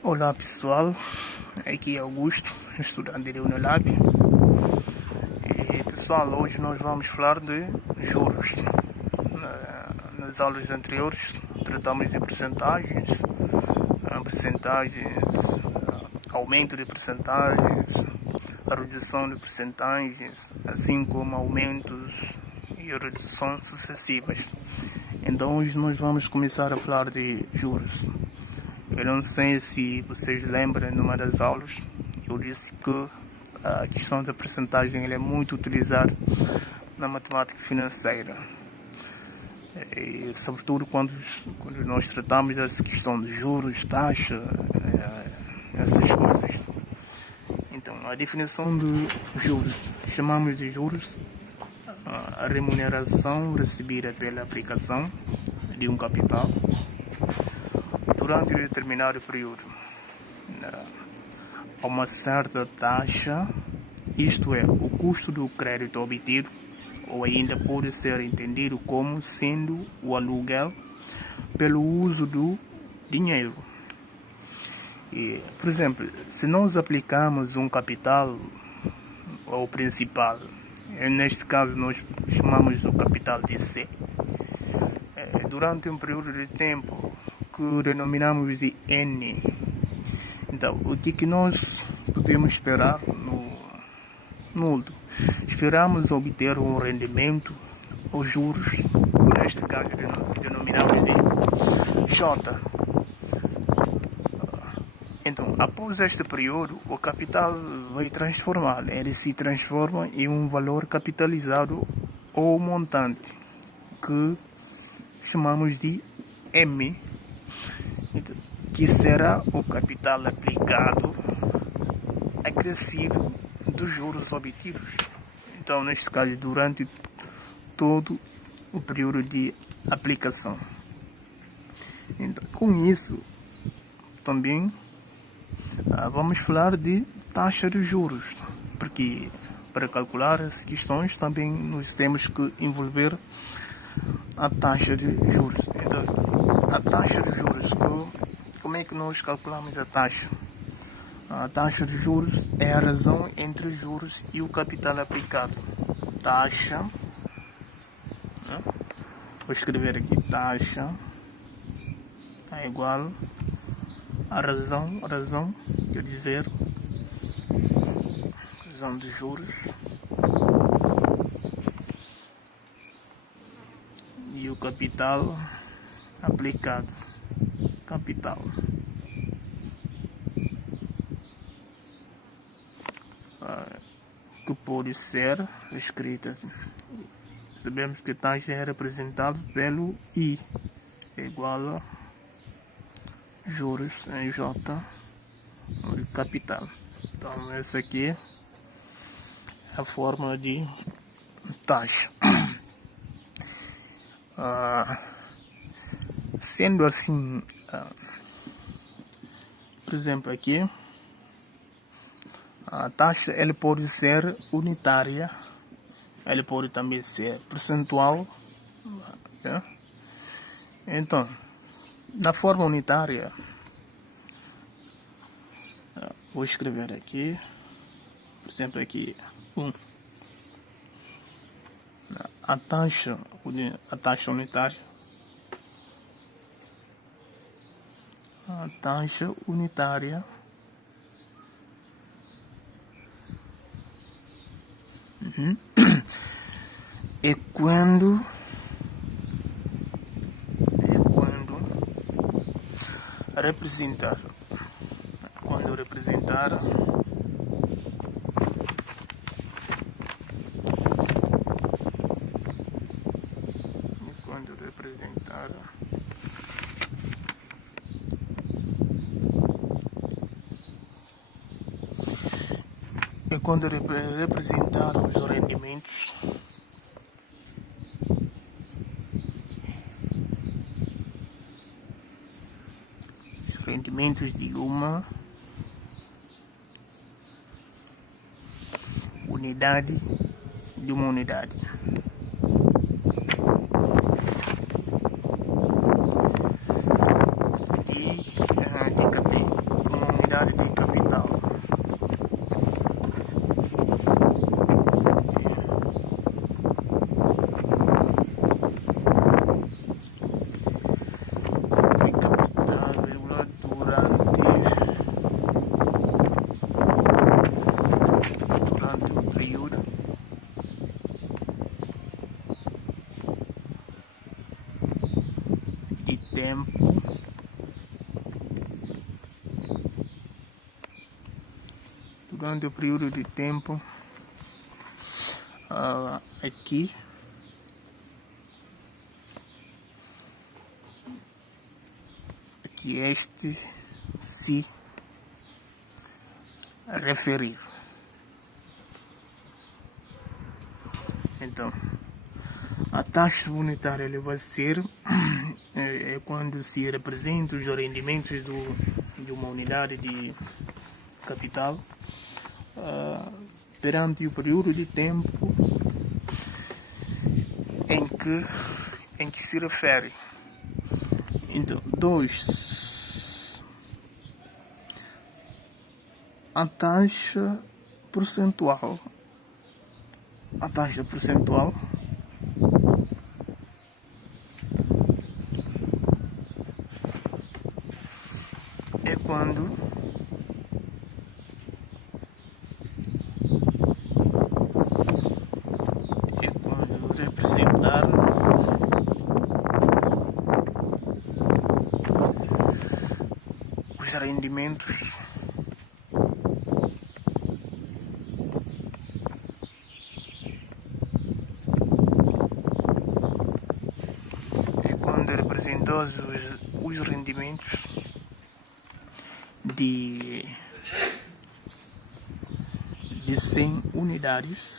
Olá pessoal, aqui é Augusto, estudante de Unilab. E pessoal, hoje nós vamos falar de juros. Nas aulas anteriores tratamos de percentagens, aumento de percentagens, a redução de percentagens, assim como aumentos e reduções sucessivas. Então hoje nós vamos começar a falar de juros. Eu não sei se vocês lembram, numa das aulas eu disse que a questão da percentagem é muito utilizada na matemática financeira, e sobretudo quando nós tratamos dessa questão de juros, taxa, essas coisas. Então, a definição de juros: chamamos de juros a remuneração recebida pela aplicação de um capital durante um determinado período a uma certa taxa, isto é, o custo do crédito obtido, ou ainda pode ser entendido como sendo o aluguel pelo uso do dinheiro. E, por exemplo, se nós aplicamos um capital ao principal, neste caso nós chamamos o capital de C, durante um período de tempo que denominamos de N. Então, o que nós podemos esperar no esperamos obter um rendimento, os juros, neste caso denominamos de J. Então, após este período, o capital vai transformar, ele se transforma em um valor capitalizado ou montante, que chamamos de M, que será o capital aplicado acrescido dos juros obtidos. Então, neste caso, durante todo o período de aplicação. Então, com isso, também vamos falar de taxa de juros, porque para calcular as questões também nós temos que envolver a taxa de juros. Então, a taxa de juros, como é que nós calculamos a taxa? A taxa de juros é a razão entre os juros e o capital aplicado. Taxa, vou escrever aqui, taxa é igual a razão quer dizer razão de juros e o capital aplicado, capital. Que pode ser escrita. Sabemos que a taxa é representada pelo I, é igual a juros em J, capital. Então, essa aqui é a fórmula de taxa. Sendo assim, por exemplo, aqui a taxa ela pode ser unitária, ela pode também ser percentual. Então, na forma unitária, vou escrever aqui, por exemplo, aqui 1. A taxa unitária, é quando representar representar os rendimentos de uma unidade, tempo aqui este se referir. Então, a taxa monetária ela vai ser quando se representa os rendimentos de uma unidade de capital perante o período de tempo em que se refere. Então, 2. A taxa percentual. A taxa percentual é quando representar os rendimentos os rendimentos de 100 unidades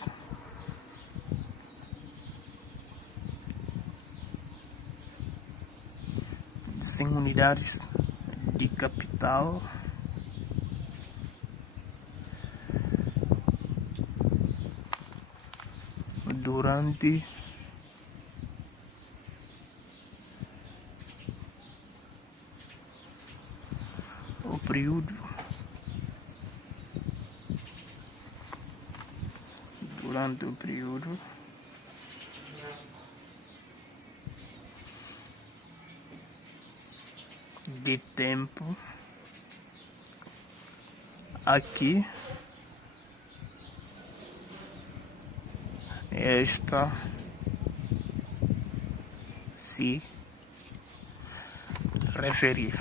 de capital durante o período de tempo aqui esta se referir.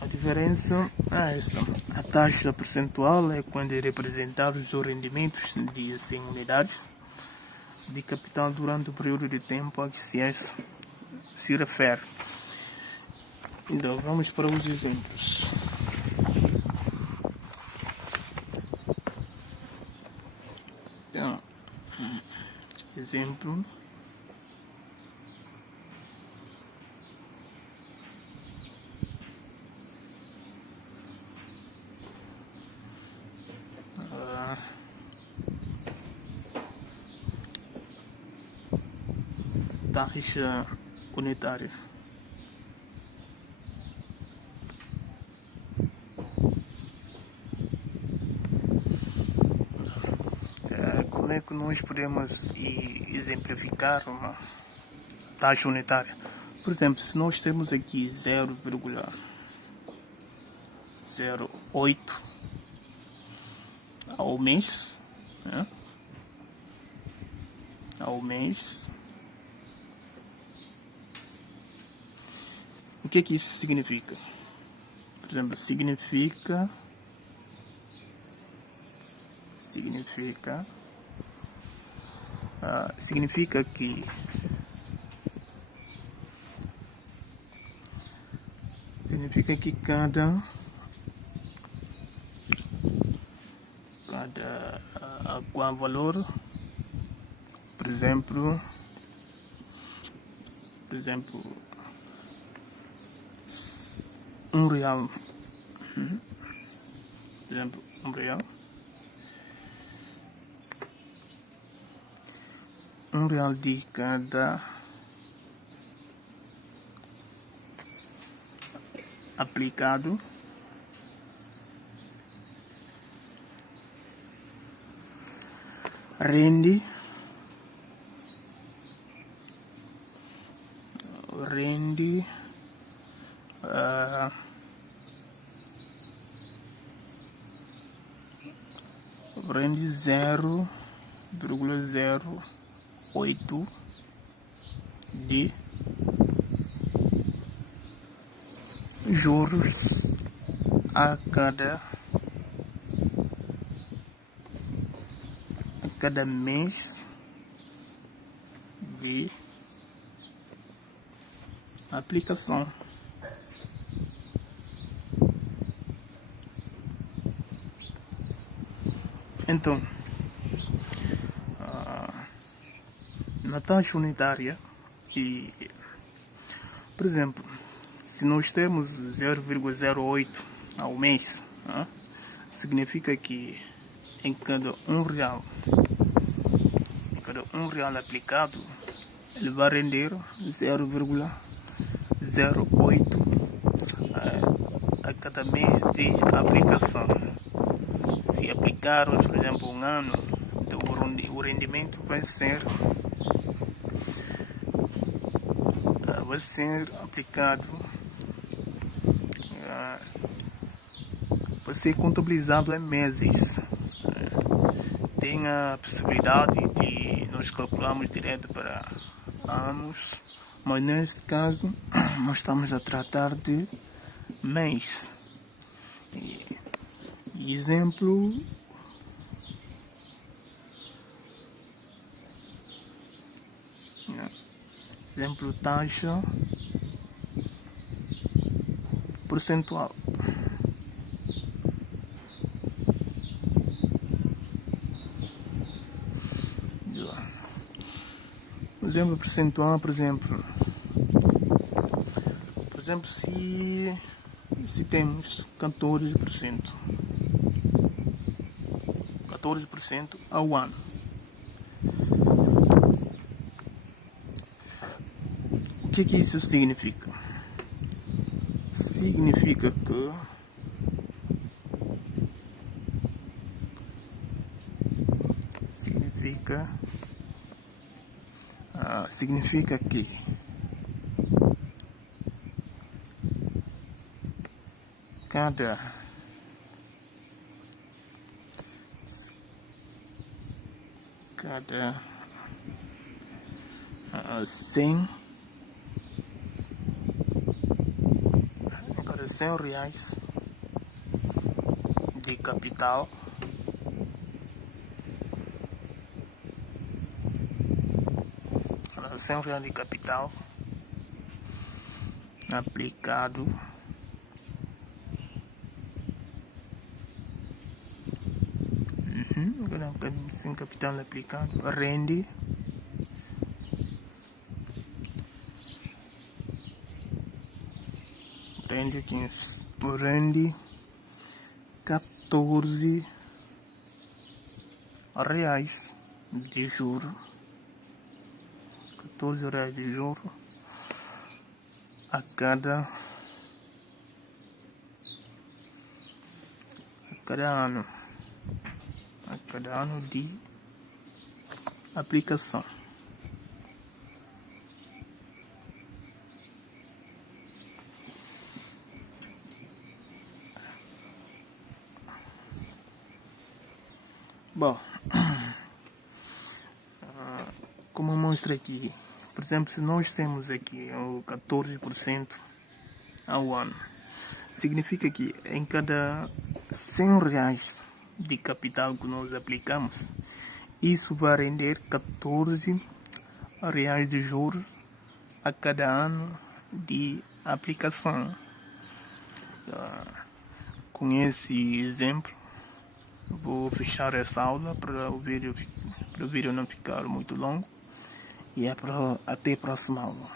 A diferença é essa. A taxa percentual é quando é representar os rendimentos de 100 unidades de capital durante o período de tempo a que se refere. Então, vamos para os exemplos. Então, exemplo. Taxa unitária. Como é que nós podemos exemplificar uma taxa unitária? Por exemplo, se nós temos aqui 0,08 ao mês, né? Ao mês, o que isso significa? Por exemplo, significa que cada valor, por exemplo, R$1, por exemplo, R$1, R$1 de cada aplicado rende rende 0,08 de juros a cada mês de aplicação. Então, na taxa unitária, por exemplo, se nós temos 0,08 ao mês, significa que em cada R$1 aplicado, ele vai render 0,08 a cada mês de aplicação. Se aplicarmos, por exemplo, um ano, então o rendimento vai ser aplicado, vai ser contabilizado em meses. Tem a possibilidade de nós calcularmos direto para anos, mas neste caso nós estamos a tratar de mês. Exemplo, taxa percentual. Exemplo percentual, por exemplo, se temos 14% ao ano, o que isso significa? Significa que cada 100 reais de capital, aplicado sem capital aplicado rende 14 reais de juro, a cada ano de aplicação. Bom, como mostra aqui, por exemplo, se nós temos aqui o 14% ao ano, significa que em cada 100 reais de capital que nós aplicamos, isso vai render 14 reais de juros a cada ano de aplicação. Com esse exemplo, vou fechar essa aula para o vídeo não ficar muito longo, e até a próxima aula.